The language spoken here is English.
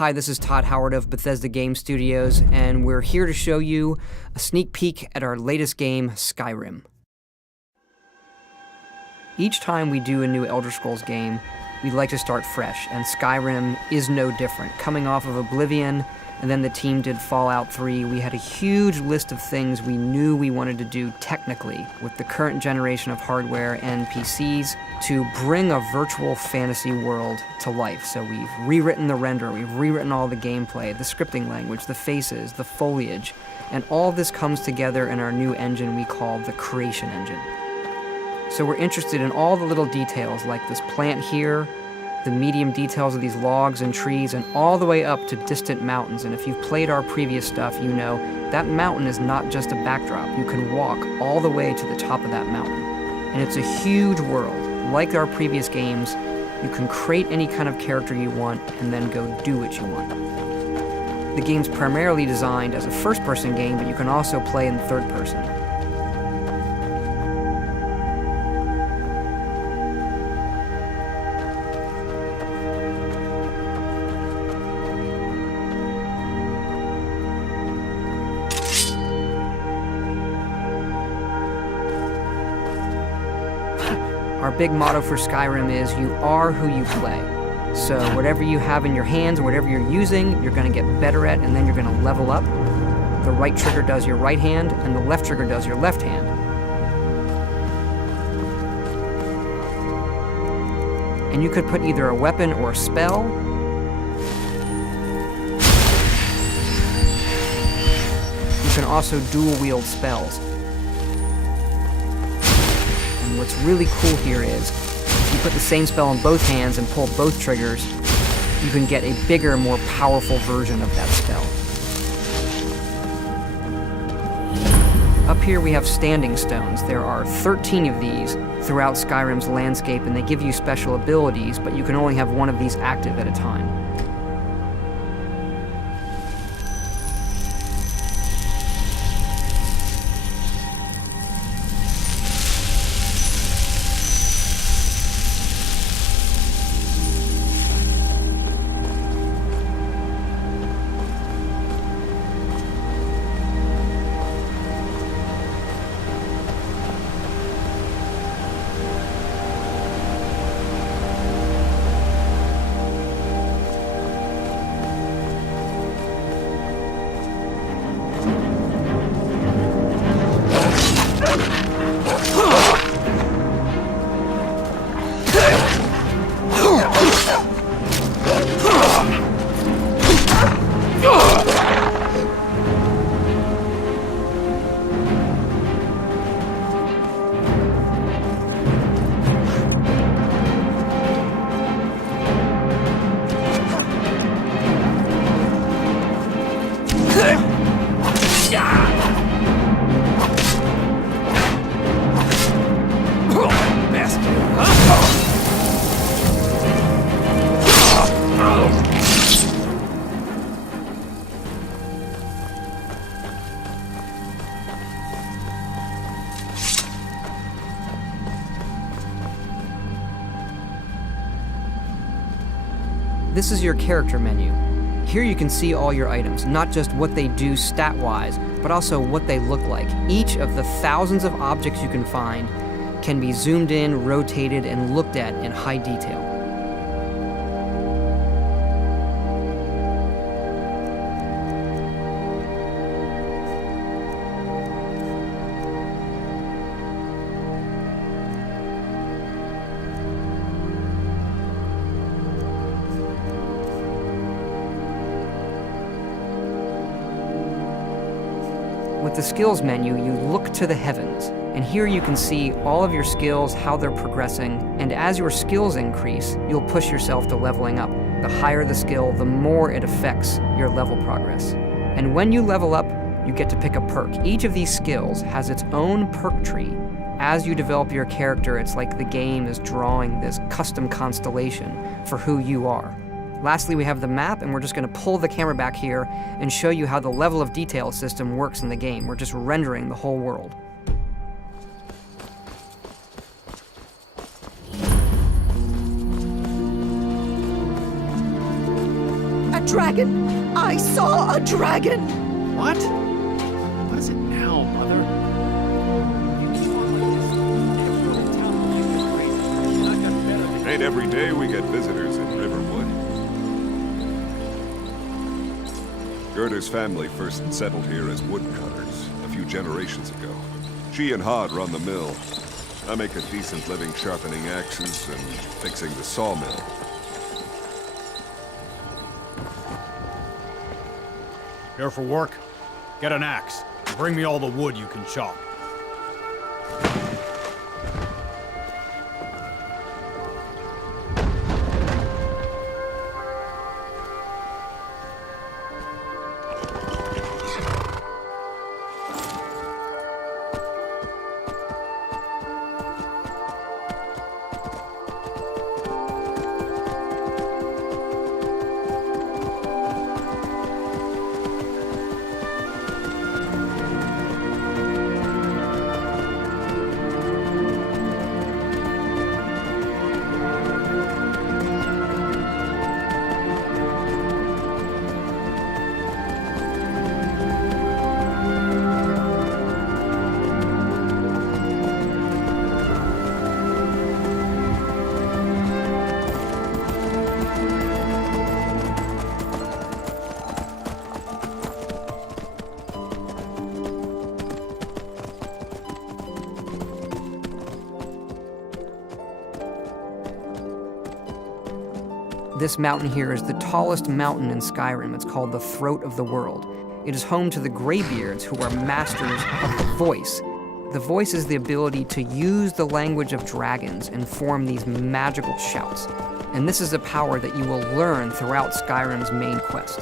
Hi, this is Todd Howard of Bethesda Game Studios, and we're here to show you a sneak peek at our latest game, Skyrim. Each time we do a new Elder Scrolls game, we like to start fresh, and Skyrim is no different. Coming off of Oblivion, and then the team did Fallout 3, we had a huge list of things we knew we wanted to do technically with the current generation of hardware and PCs to bring a virtual fantasy world to life. So we've rewritten the render, we've rewritten all the gameplay, the scripting language, the faces, the foliage, and all this comes together in our new engine we call the Creation Engine. So we're interested in all the little details like this plant here, the medium details of these logs and trees, and all the way up to distant mountains. And if you've played our previous stuff, you know that mountain is not just a backdrop. You can walk all the way to the top of that mountain. And it's a huge world. Like our previous games, you can create any kind of character you want and then go do what you want. The game's primarily designed as a first-person game, but you can also play in third person. Our big motto for Skyrim is, you are who you play. So whatever you have in your hands, or whatever you're using, you're going to get better at, and then you're going to level up. The right trigger does your right hand, and the left trigger does your left hand. And you could put either a weapon or a spell. You can also dual-wield spells. And what's really cool here is, if you put the same spell in both hands and pull both triggers, you can get a bigger, more powerful version of that spell. Up here we have standing stones. There are 13 of these throughout Skyrim's landscape, and they give you special abilities, but you can only have one of these active at a time. This is your character menu. Here you can see all your items, not just what they do stat-wise, but also what they look like. Each of the thousands of objects you can find can be zoomed in, rotated, and looked at in high detail. With the skills menu, you look to the heavens, and here you can see all of your skills, how they're progressing, and as your skills increase, you'll push yourself to leveling up. The higher the skill, the more it affects your level progress. And when you level up, you get to pick a perk. Each of these skills has its own perk tree. As you develop your character, it's like the game is drawing this custom constellation for who you are. Lastly, we have the map, and we're just going to pull the camera back here and show you how the level of detail system works in the game. We're just rendering the whole world. dragon! I saw a dragon! What? What is it now, Mother? Ain't every day we get visitors in Riverwood. Gerda's family first settled here as woodcutters a few generations ago. She and Hod run the mill. I make a decent living sharpening axes and fixing the sawmill. Here for work? Get an axe. And bring me all the wood you can chop. This mountain here is the tallest mountain in Skyrim. It's called the Throat of the World. It is home to the Greybeards, who are masters of the voice. The voice is the ability to use the language of dragons and form these magical shouts. And this is a power that you will learn throughout Skyrim's main quest.